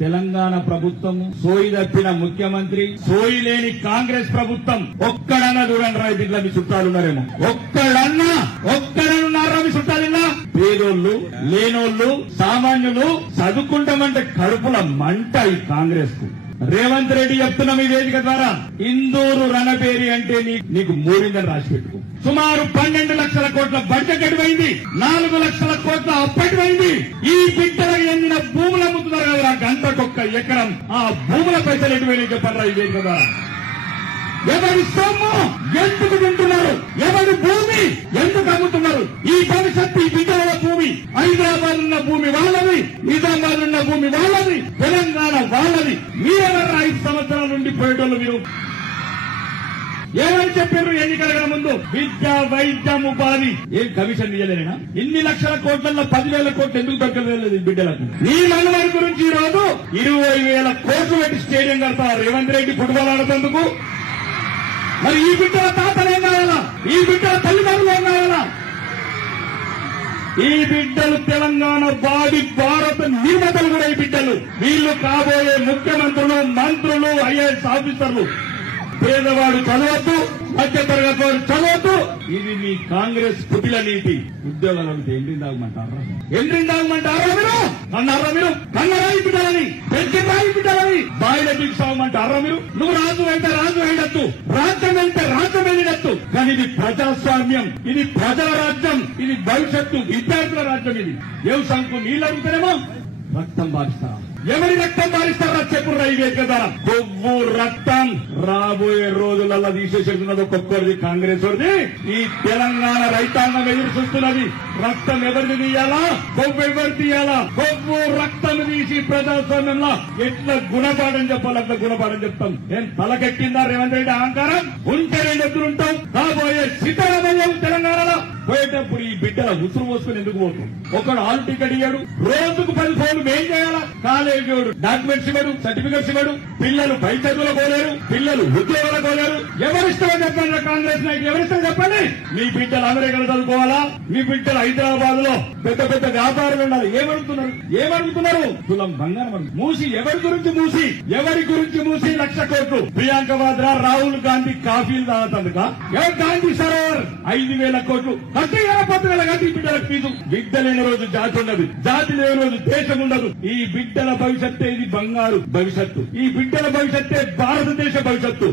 తెలంగాణ ప్రభుత్వం సోయి తప్పిన ముఖ్యమంత్రి, సోయి లేని కాంగ్రెస్ ప్రభుత్వం. ఒక్కడన్నా చూడండి రా, దీంట్లో మీ చుట్టాలున్నారేమో. ఒక్కడనున్నారా మీ చుట్టాలిన్నా? పేదోళ్ళు, లేనోళ్ళు, సామాన్యులు చదువుకుంటామంటే కడుపుల మంట ఈ కాంగ్రెస్ కు. రేవంత్ రెడ్డి చెప్తున్న మీ వేదిక ద్వారా, ఇందూరు రణబేరి అంటే నీకు మూడిందని రాసి పెట్టుకో. సుమారు 12 లక్షల కోట్ల బడ్జెట్ ఎటువైంది, 4 లక్షల కోట్ల అప్పటివైంది. ఈ బిడ్డలకు చెందిన భూములు అమ్ముతున్నారు కదా, గంటకొక్క ఎకరం. ఆ భూముల పైసలు ఎటువైనా చెప్పండి ఈ వేదిక ద్వారా. ఎవరి సొమ్ము ఎందుకు తింటున్నారు, ఎవరి భూమి ఎందుకు అమ్ముతున్నారు? ఈ భవిష్యత్తు ఈ బిడ్డల భూమి. హైదరాబాద్ ఉన్న భూమి వాళ్ళది, నిజామాబాద్ ఉన్న భూమి వాళ్ళది, తెలంగాణ వాళ్ళది. మీరెవరు 5 సంవత్సరాల నుండి పోయేటోళ్ళు? మీరు ఏమని చెప్పారు ఎన్నికల ముందు? విద్య, వైద్యం, ఉపాధి. ఏం కమిషన్ ఇయ్యలేనా? ఇన్ని లక్షల కోట్లలో 10,000 కోట్లు ఎందుకు దొరకలేదు ఈ బిడ్డలకు? నీ మనవారి గురించి ఈ రోజు 20,000 కోట్లు పెట్టి స్టేడియం కడతారు రేవంత్ రెడ్డి ఫుట్బాల్ ఆడేందుకు. మరి ఈ బిడ్డల తాతలు ఏం కావాలా? ఈ బిడ్డల తల్లిదండ్రులు ఏం కావాలా? ఈ బిడ్డలు తెలంగాణ భారత నిర్మాతలు కూడా ఈ బిడ్డలు. వీళ్ళు కాబోయే ముఖ్యమంత్రులు, మంత్రులు, ఐఏఎస్ ఆఫీసర్లు. పేదవాడు చదవద్దు, మధ్య తరగతి వాడు చదవద్దు. ఇది మీ కాంగ్రెస్ కుటిల నీతి. ఉద్యోగాలు అంటే ఎండ్రిందాగమంటారా? మీరు అన్నారా? మీరు కన్నరాయి బిడ్డలని, పెంచిరాయి బిడ్డలని బాయిల దిగుసాగమంటారా? మీరు నువ్వు రాజు అయితే రాజు వేయడద్దు, రాజ్యం అంటే రాజ్యం వెళ్ళినట్టు. కానీ ఇది ప్రజాస్వామ్యం, ఇది ప్రజల రాజ్యం, ఇది భవిష్యత్తు విద్యార్థుల రాజ్యం. ఇది వ్యవసాయంకు నీళ్ళు అడుగుతారేమో రక్తం బారిస్తారా? ఎవరి రక్తం బారిస్తారా చెప్పు వేదిక ద్వారా. కొవ్వు రక్తం రాబోయే రోజులలో తీసేసేస్తున్నది ఒక్కొక్కరిది, కాంగ్రెస్ వాడిది. ఈ తెలంగాణ రైతాంగం ఎదురు చూస్తున్నది. రక్తం ఎవరిది తీయాలా, కొవ్వు ఎవరు తీయాలా? కొవ్వు రక్తం తీసి ప్రజాస్వామ్యంలో ఎట్లా గుణపాఠం చెప్పాలి అట్లా గుణపాఠం చెప్తాం. ఏం తలకెక్కిందా రేవంత్ రెడ్డి అహంకారం? ఉంటే 2 ఎదురుంటాం. కాబోయే సిద్ధరామయ్య తెలంగాణలో పోయేటప్పుడు ఈ బిడ్డల ఉసురు పోసుకుని ఎందుకు పోతాం? ఒకడు హాల్ టికెట్ ఇయ్యాడు, రోజుకు 10 ఫోన్లు ఏం చేయాలా? కాలేజీ డాక్యుమెంట్స్ ఇవ్వడు, సర్టిఫికెట్స్ ఇవ్వడు. పిల్లలు పై చదువులు పోలేరు, పిల్లలు ఉద్యోగాలు పోలేరు. ఎవరిష్టమో చెప్పండి కాంగ్రెస్ నాయకులు, ఎవరిష్టం చెప్పండి. మీ బిడ్డలు అమెరికాలో చదువుకోవాలా? మీ బిడ్డలు హైదరాబాద్ లో పెద్ద పెద్ద వ్యాపారులు ఉండాలి. ఏమడుగుతున్నారు? తులం బంగారం. మూసి ఎవరి గురించి మూసి, ఎవరి గురించి మూసి 1,00,000 కోట్లు. ప్రియాంక వాద్రా, రాహుల్ గాంధీ కాఫీలు తాగుతందుక. ఎవరు గాంధీ సరోవర్ 5,000 కోట్లు. 10,000 గంట ఈ బిడ్డలకు ఫీజు. బిడ్డ లేని రోజు జాతి ఉండదు, జాతి లేని రోజు దేశం ఉండదు. ఈ బిడ్డల భవిష్యత్తే ఇది బంగారు భవిష్యత్తు. ఈ బిడ్డల భవిష్యత్తే భారతదేశ భవిష్యత్తు.